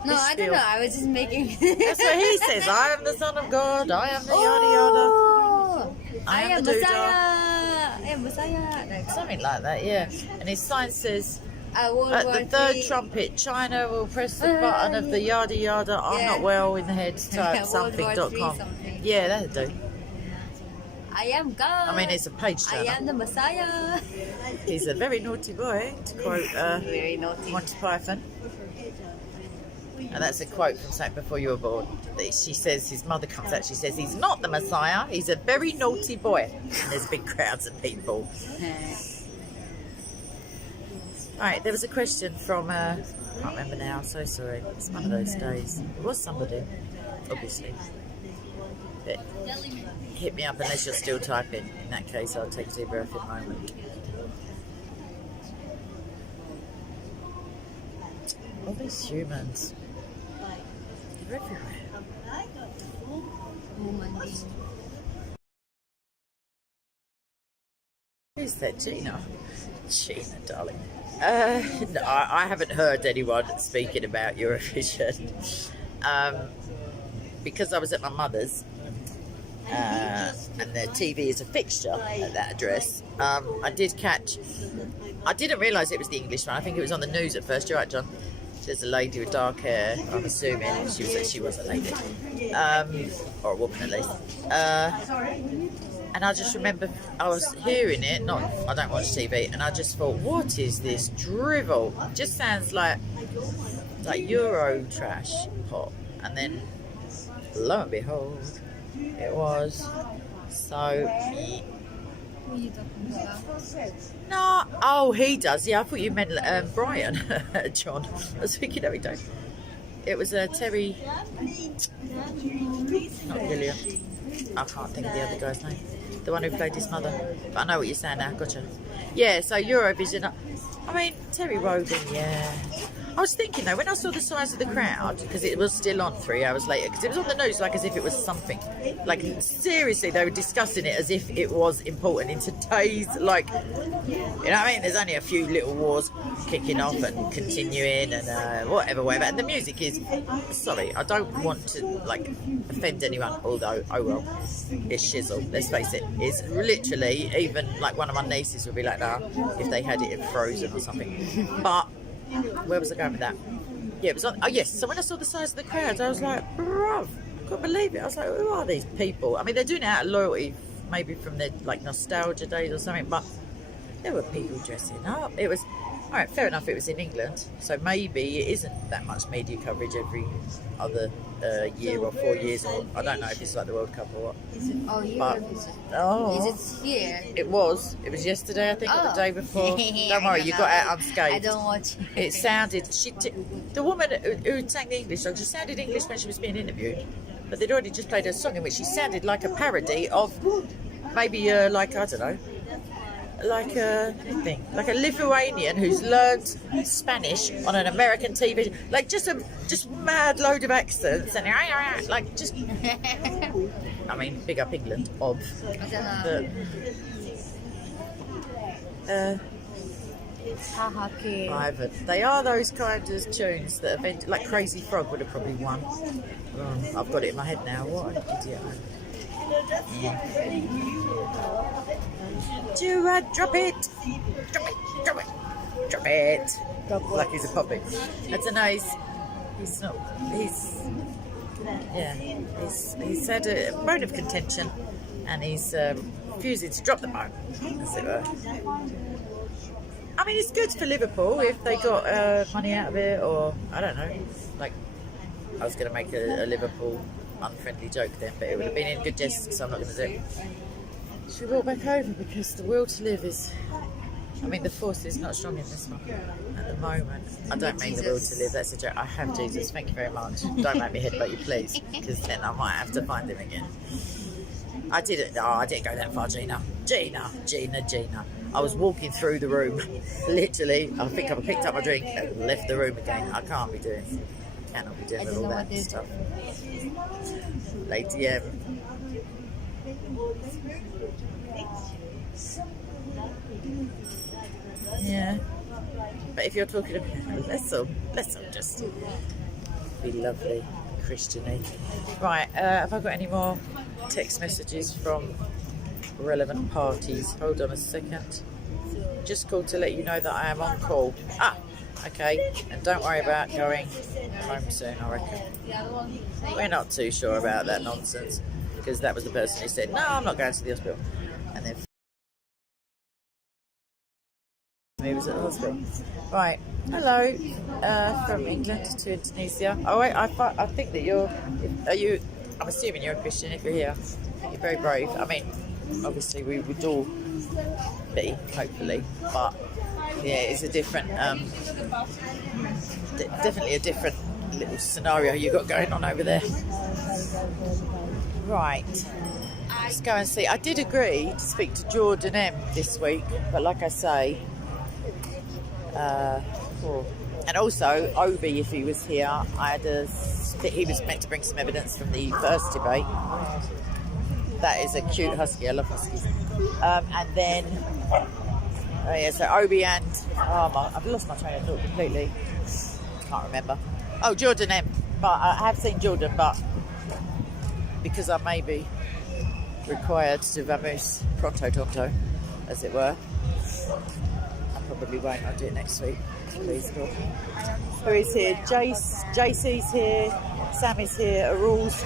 No, I don't know. I was just making. That's what he says. I am the son of God. I am the yada Oh, I am the doodah. Messiah. I am Messiah. Like, yada. Something like that, yeah. And his sign says, World at War the third III. trumpet, China will press the button of the yada yada. I'm Yeah. not well in the head. Type World War something.com. III something. Yeah, that'll do. I am God. I mean, it's a page I turner. am the Messiah. He's a very naughty boy, to quote Very naughty. Monty Python. And that's a quote from Saint Before You Were Born. That she says, his mother comes out, she says, he's not the Messiah, he's a very naughty boy. And there's big crowds of people. Right, there was a question from, I can't remember now, I'm so sorry. It's one of those days. It was somebody, obviously. But hit me up unless you're still typing. In that case, I'll take a deep breath in a moment. All these humans. They're everywhere. Who's that, Gina? Gina, darling. No, I haven't heard anyone speaking about Eurovision. Because I was at my mother's, and the TV is a fixture at that address. I didn't realise it was the English one. I think it was on the news at first. You're right, John. There's a lady with dark hair. I'm assuming she was a lady, or a woman at least. And I just remember I was hearing it. I don't watch TV, and I just thought, what is this drivel? It just sounds like Euro trash pop. And then, lo and behold, it was. So. Who are you talking about? No, oh, he does. Yeah, I thought you meant Brian, John. I was thinking, no, he don't. It was Terry, not Gillian. I can't think of the other guy's name. The one who played his mother. But I know what you're saying now. Gotcha. Yeah, so Eurovision. I mean, Terry Wogan, yeah. I was thinking though, when I saw the size of the crowd, because it was still on 3 hours later, because it was on the news like as if it was something. Like, seriously, they were discussing it as if it was important in today's, like, you know what I mean? There's only a few little wars kicking off and continuing and whatever. And the music is, sorry, I don't want to, like, offend anyone, although, oh well, it's shizzle, let's face it. It's literally, even, like, one of my nieces would be like, nah, if they had it in Frozen or something. But where was I going with that? Yeah, it was on. Oh yes. So when I saw the size of the crowds, I was like, bruv, I couldn't believe it. I was like, who are these people? I mean, they're doing it out of loyalty, maybe from their like nostalgia days or something. But there were people dressing up. It was all right. Fair enough. It was in England, so maybe it isn't that much media coverage every other year or 4 years, or I don't know if it's like the World Cup or what. Oh, But, oh, Is it here? It was yesterday, I think, or the day before. Don't worry, you got out unscathed. I don't watch. It sounded. The woman who sang the English song, she sounded English when she was being interviewed. but they'd already just played a song in which she sounded like a parody of maybe like, I don't know, like a Lithuanian who's learned Spanish on an American TV, like just mad load of accents and like just. I mean, big up England, but, private. They are those kind of tunes that eventually, like Crazy Frog would have probably won. I've got it in my head now. What an idiot! Drop it, drop it, drop it, drop it. Like he's a puppet. That's a nice. He's not. He's had a bone of contention, and he's refusing to drop the bone, as it were. I mean, it's good for Liverpool if they got money out of it, or I don't know. Like, I was going to make a Liverpool unfriendly joke then, but it would have been in good jest, so I'm not going to do it. Should we walk back over because the will to live is. I mean, the force is not strong in this one at the moment. I don't mean the will to live, that's a joke. I have Jesus, thank you very much. Don't make me headbutt you, please, because then I might have to find him again. I didn't go that far, Gina. Gina. I was walking through the room, literally. I think I picked up my drink and left the room again. I cannot be doing all that stuff. Lady M. Yeah, but if you're talking about let's all just be lovely, Christian-y. Right, have I got any more text messages from relevant parties? Hold on a second. Just called to let you know that I am on call. Okay, and don't worry about going home soon, I reckon. We're not too sure about that nonsense, because that was the person who said, no, I'm not going to the hospital. And then he was at the hospital. Right, hello, from England to Indonesia. Oh wait, I think that I'm assuming you're a Christian if you're here. You're very brave. I mean, obviously we would all be, hopefully, but yeah, it's a different, definitely a different little scenario you've got going on over there. Right. Let's go and see. I did agree to speak to Jordan M this week, but like I say, and also Obi, if he was here, he was meant to bring some evidence from the first debate. That is a cute husky. I love huskies. And then, so Obi and I've lost my train of thought completely. Can't remember. Oh, Jordan M. But I have seen Jordan, but because I may be required to vamoose pronto tonto, as it were. I probably won't. I'll do it next week. Please, God. Who is here? JC's here. Sam is here. Arul's.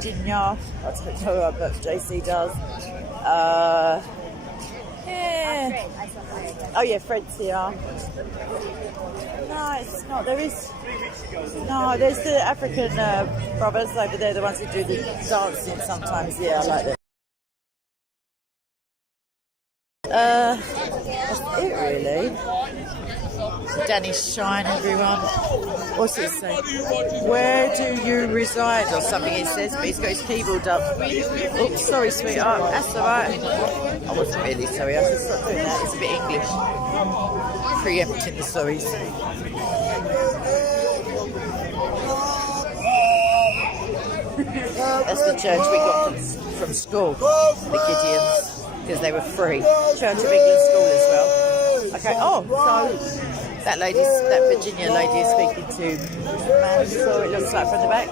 Virginia. I don't know what JC does. Yeah. Oh yeah, Fred's here. No, it's not. There's the African brothers over there, the ones who do the dancing sometimes. Yeah, I like that. That's it really. Danny's shine, everyone. What's it say? Where do you reside or something it says, but he's got his keyboard up. Oops, sorry sweetheart, that's alright. I wasn't really sorry, I just stopped doing that. It's a bit English. Preempting the sorries. That's the church we got from school, the Gideons, because they were free. Church of England school as well. Okay, so that Virginia lady is speaking to Mansour, it looks like, from the back.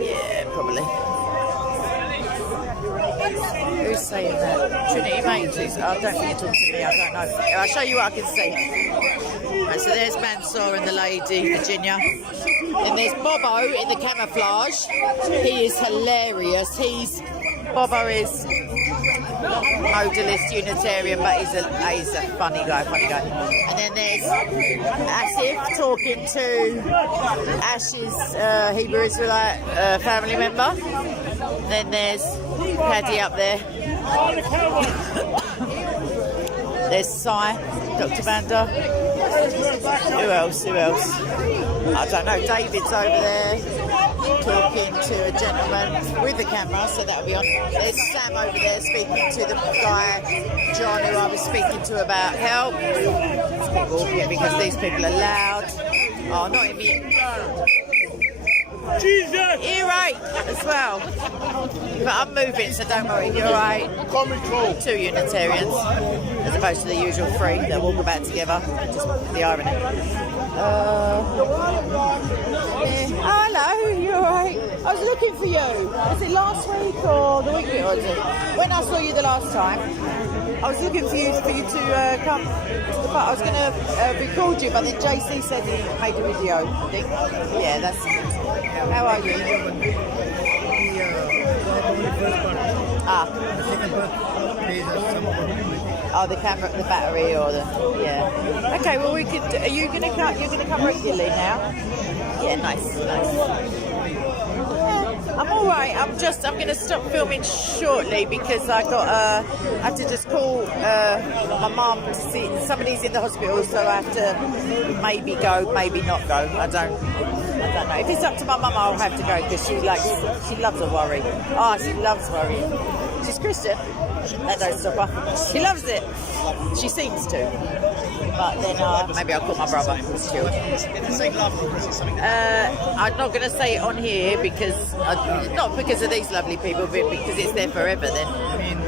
Yeah, probably. Who's saying that? Trinity Majors. Oh, don't think you're talking to me, I don't know. I'll show you what I can see. Right, so there's Mansour and the lady, Virginia. Then there's Bobo in the camouflage. He is hilarious. Bobo is modalist Unitarian, but he's a funny guy. And then there's Asif talking to Ash's Hebrew Israelite family member. Then there's Paddy up there. There's Sai, Dr. Banda. Who else? Who else? I don't know. David's over there talking to a gentleman with the camera, so that'll be on. There's Sam over there speaking to the guy, John, who I was speaking to about help. Let's keep walking because these people are loud. Oh, not in the... Jesus! You're right as well. But I'm moving, so don't worry. You're right. Two Unitarians, as opposed to the usual three that walk about together. Just the irony. Hello, you're right. I was looking for you. Was it last week or the week before? When I saw you the last time, I was looking for you to come to the park. I was going to record you, but then JC said he made a video, I think. Yeah, that's it. How are you? Oh, the camera, the battery, or the yeah. Okay, well we could. Are you gonna come? You're gonna come regularly now? Yeah, nice. I'm all right. I'm gonna stop filming shortly because I have to just call my mum to see somebody's in the hospital, so I have to maybe go, maybe not go. I don't know. If it's up to my mum, I'll have to go because she loves a worry. Oh, she loves worrying. She's Christian. That don't stop her. She loves it. She seems to. But then maybe I'll call my brother. I'm not going to say it on here because not because of these lovely people, but because it's there forever. Then,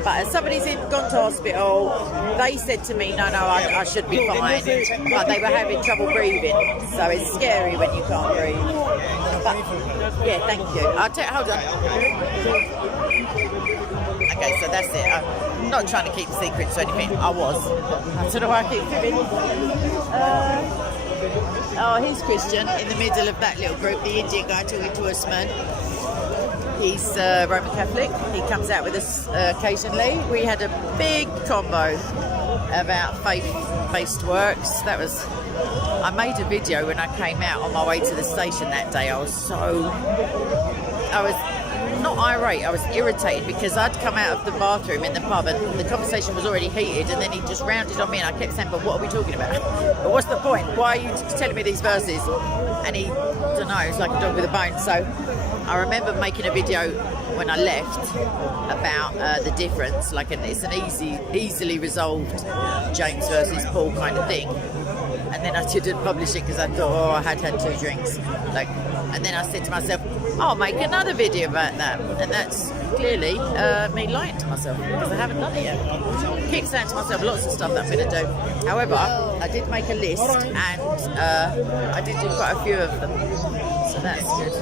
but somebody's gone to hospital. They said to me, "No, I should be fine," but they were having trouble breathing. So it's scary when you can't breathe. But, yeah, thank you. Hold on. Okay, so that's it. I'm not trying to keep secrets or anything. I was. I don't know why I keep giving. Oh, he's Christian in the middle of that little group. The Indian guy talking to us, man. He's Roman Catholic. He comes out with us occasionally. We had a big convo about faith-based works. I made a video when I came out on my way to the station that day. I was not irate, I was irritated because I'd come out of the bathroom in the pub and the conversation was already heated, and then he just rounded on me and I kept saying, but what are we talking about? But what's the point? Why are you telling me these verses? And he, I don't know, it's like a dog with a bone. So I remember making a video when I left about the difference, like it's an easily resolved James versus Paul kind of thing. And then I didn't publish it because I thought, I had 2 drinks. And then I said to myself, I'll make another video about that. And that's clearly me lying to myself because I haven't done it yet. I keep saying to myself lots of stuff that I'm going to do. However, I did make a list and I did do quite a few of them. So that's good.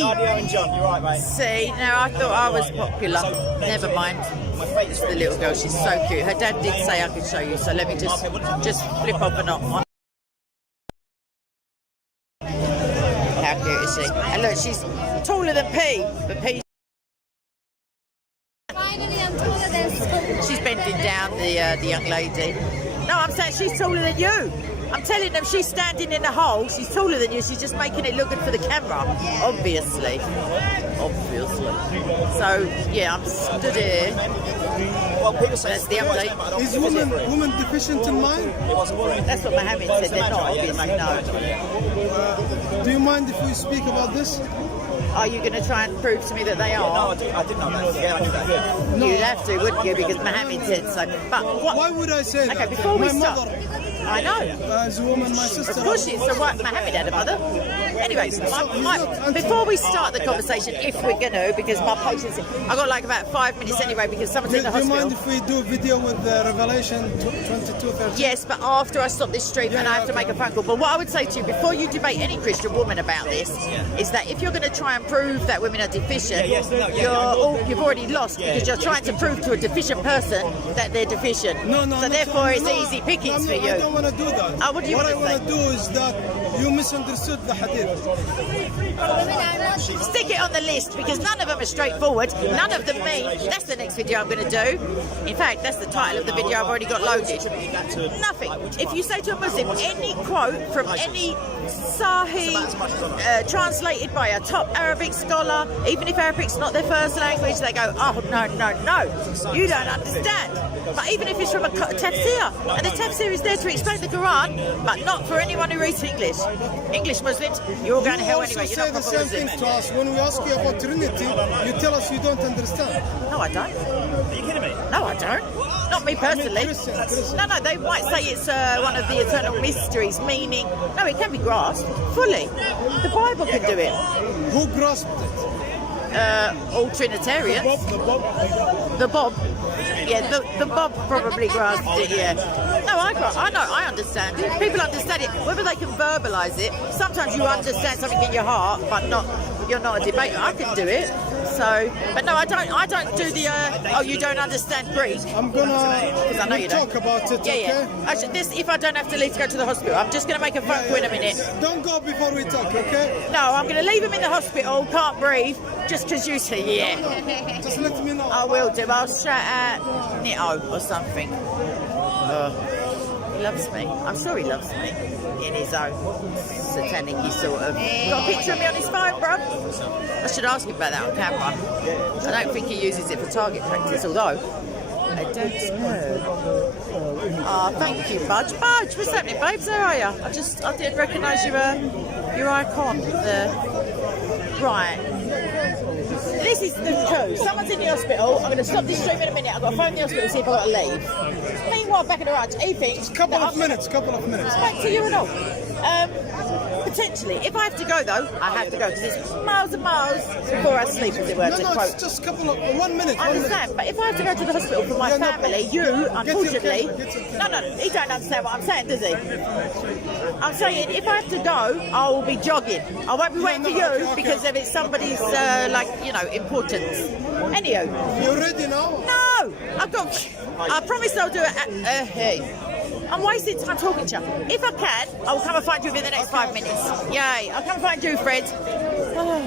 Nadia and John, you're right, mate. See, now I thought I was popular. Never mind. It's the little girl. She's so cute. Her dad did say I could show you, so let me just flip up and on. How cute is she? And look, she's taller than P, but P. Finally, I'm taller than. She's bending down the young lady. No, I'm saying she's taller than you. I'm telling them she's standing in the hole. She's taller than you. She's just making it look good for the camera. Obviously. So, yeah, I'm stood here. Well, people say that's the update. Is woman deficient in mind? That's what Mohammed said. They're not, obviously, no. Do you mind if we speak about this? Are you going to try and prove to me that they are? No, I did know that. Yeah, I knew that. No. You'd have to, wouldn't you? Because Mohammed said so. But what? Why would I say that? Okay, before we start. Mother, I know. as a woman, my sister. Of course she is. So what? Mohammed had a mother. Anyways, before we start the conversation, if we're going to, because my patience, I've got like about 5 minutes anyway because someone's in the hospital. Do you mind if we do a video with Revelation 22:13? Yes, but after I stop this stream and I have to make a phone call. But what I would say to you, before you debate any Christian woman about this, is that if you're going to try and prove that women are deficient, you've already lost because you're trying to prove to a deficient person that they're deficient. So therefore it's easy pickings for you. I don't want to do that. What do you What I want want to do is that You misunderstood the hadith. Women are not. Stick it on the list because none of them are straightforward. None of them mean. That's the next video I'm going to do. In fact, that's the title of the video I've already got loaded. Nothing. If you say to a Muslim any quote from any Sahih translated by a top Arabic scholar, even if Arabic's not their first language, they go, oh, no, you don't understand. But even if it's from a tafsir, and the tafsir is there to explain the Quran, but not for anyone who reads English. English Muslims, you're all going to hell anyway. You're say not the proper same Muslims. thing to us. When we ask you about Trinity, you tell us you don't understand. No, I don't. Are you kidding me? No, I don't. Not me personally. Christian. No, they might say it's one of the eternal mysteries, meaning, no, it can be grasped fully. The Bible can do it. Who grasped it? All Trinitarians. The Bob. Yeah, the Bob probably grasped it, yeah. No, I understand it. People understand it. Whether they can verbalise it, sometimes you understand something in your heart, but you're not a debater. I can do it. So, but no, I don't do the, you don't understand Greek. I'm gonna I know you don't. talk about it, Yeah, okay? yeah. Actually, if I don't have to leave to go to the hospital, I'm just going to make a phone call in a minute. Don't go before we talk, okay? No, I'm going to leave him in the hospital, can't breathe, just because you say, yeah. Just let me know. I will do. I'll shout at Nito or something. He loves me. I'm sure he loves me. In his own satanic-y sort of. Got a picture of me on his phone, bruv? I should ask him about that on camera. I don't think he uses it for target practice, although I don't know. Oh, thank you, Budge. Budge, what's happening, babes? How are you? I didn't recognise your icon there. Right. This is the coup. Someone's in the hospital. I'm going to stop this stream in a minute. I've got to phone the hospital and see if I've got to leave. Meanwhile, back in the ranch, he thinks... Couple of minutes. Back to you and all. Potentially. If I have to go, though, I have to go because it's miles and miles before I sleep, as it were, to No, quote. it's just 1 minute. I understand, but if I have to go to the hospital for my family, you, unfortunately... No, he don't understand what I'm saying, does he? I'm saying if I have to go, I will be jogging. I won't be waiting for you because if it's somebody's, importance. Anywho. You ready now? No! I promise I'll do it hey. I'm wasting time talking to you. If I can, I will come and find you within the next 5 minutes. Yay! I'll come and find you, Fred. Oh,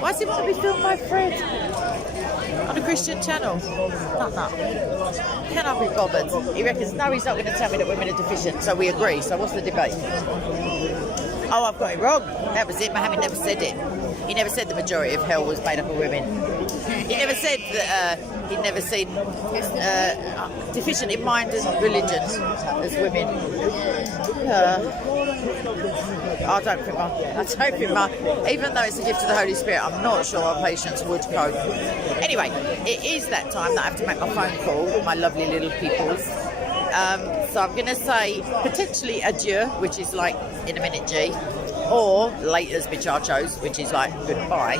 why does he want to be filmed by Fred? On a Christian channel? No. Can I be bothered? He reckons, no, he's not going to tell me that women are deficient, so we agree. So what's the debate? Oh, I've got it wrong. That was it. Mohammed never said it. He never said the majority of hell was made up of women. He never said that he'd never seen deficient in mind and religion as women. I don't think even though it's a gift of the Holy Spirit, I'm not sure our patients would cope. Anyway, it is that time that I have to make my phone call with my lovely little peoples. So I'm going to say potentially adieu, which is like in a minute, G, or laters, bichachos, which is like goodbye.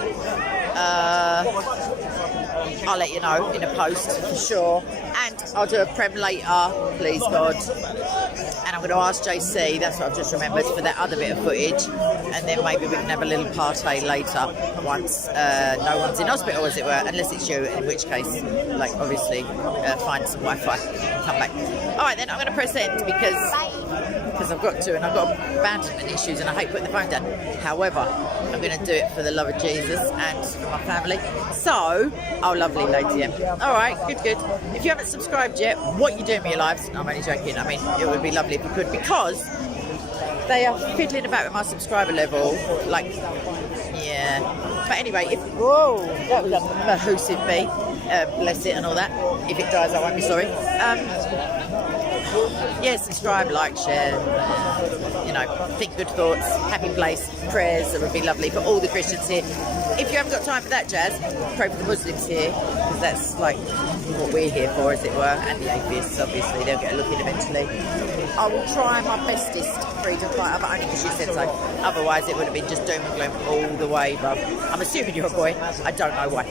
I'll let you know in a post for sure, and I'll do a prem later, please God. And I'm going to ask JC, that's what I've just remembered, for that other bit of footage, and then maybe we can have a little party later once no one's in hospital, as it were, unless it's you, in which case, like, obviously, find some Wi-Fi and come back. All right, then I'm going to press end because I've got to, and I've got abandonment issues, and I hate putting the phone down. However, I'm going to do it for the love of Jesus and for my family. So, oh, lovely lady. All right, good. If you haven't subscribed yet, what you doing with your lives? No, I'm only joking. I mean, it would be lovely if you could, because they are fiddling about with my subscriber level. Like, yeah. But anyway, whoa, that was a mahoosive bee. Bless it and all that. If it dies, I won't be sorry. Yeah, subscribe, like, share, think good thoughts, happy place, prayers, that would be lovely for all the Christians here. If you haven't got time for that, Jazz, pray for the Muslims here, because that's like what we're here for, as it were, and the atheists, obviously, they'll get a look in eventually. I will try my bestest, freedom fighter, but only because you said so. Otherwise, it would have been just doom and gloom all the way, bruv. I'm assuming you're a boy. I don't know why.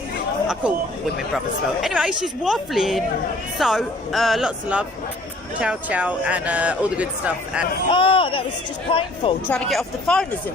I call women brothers well. Anyway, she's waffling. So, lots of love. Ciao, and all the good stuff. And oh, that was just painful. Trying to get off the phone, as it